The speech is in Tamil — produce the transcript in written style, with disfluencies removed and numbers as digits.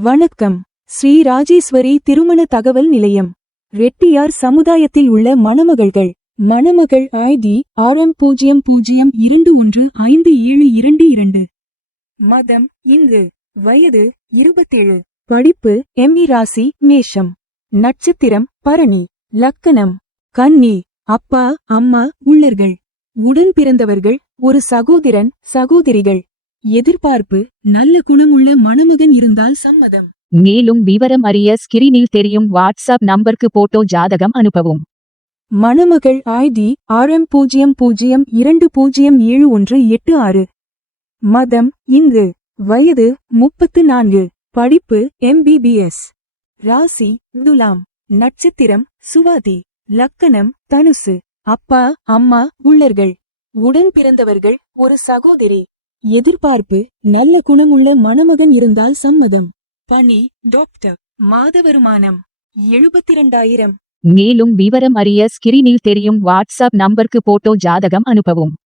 வணக்கம். ஸ்ரீ ராஜேஸ்வரி திருமண தகவல் நிலையம். ரெட்டியார் சமுதாயத்தில் உள்ள மணமகள்கள். மணமகள் ஐடி RM00215722. மதம் இந்து. வயது 27. படிப்பு ME. ராசி மேஷம். நட்சத்திரம் பரணி. லக்கணம் கன்னி. அப்பா அம்மா உள்ளர்கள். உடன் பிறந்தவர்கள் ஒரு சகோதரன் சகோதரிகள். எதிர்பார்ப்பு நல்ல குணமுள்ள மணமகன் இருந்தால் சம்மதம். மேலும் விவரம் அறிய ஸ்கிரீனில் தெரியும் வாட்ஸ்அப் நம்பருக்கு போட்டோ ஜாதகம் அனுப்பவும். மணமகள் ஐடி RM00207186. மதம் இந்து. வயது 34. படிப்பு MBBS. ராசி துலாம். நட்சத்திரம் சுவாதி. லக்கணம் தனுசு. அப்பா அம்மா உள்ளர்கள். உடன் பிறந்தவர்கள் ஒரு சகோதரி. எதிர்பார்ப்பு நல்ல குணமுள்ள மணமகன் இருந்தால் சம்மதம். பணி டாக்டர். மாத வருமானம் 72,000. மேலும் விவரம் அறிய ஸ்கிரீனில் தெரியும் வாட்ஸ்அப் நம்பருக்கு போட்டோ ஜாதகம் அனுப்பவும்.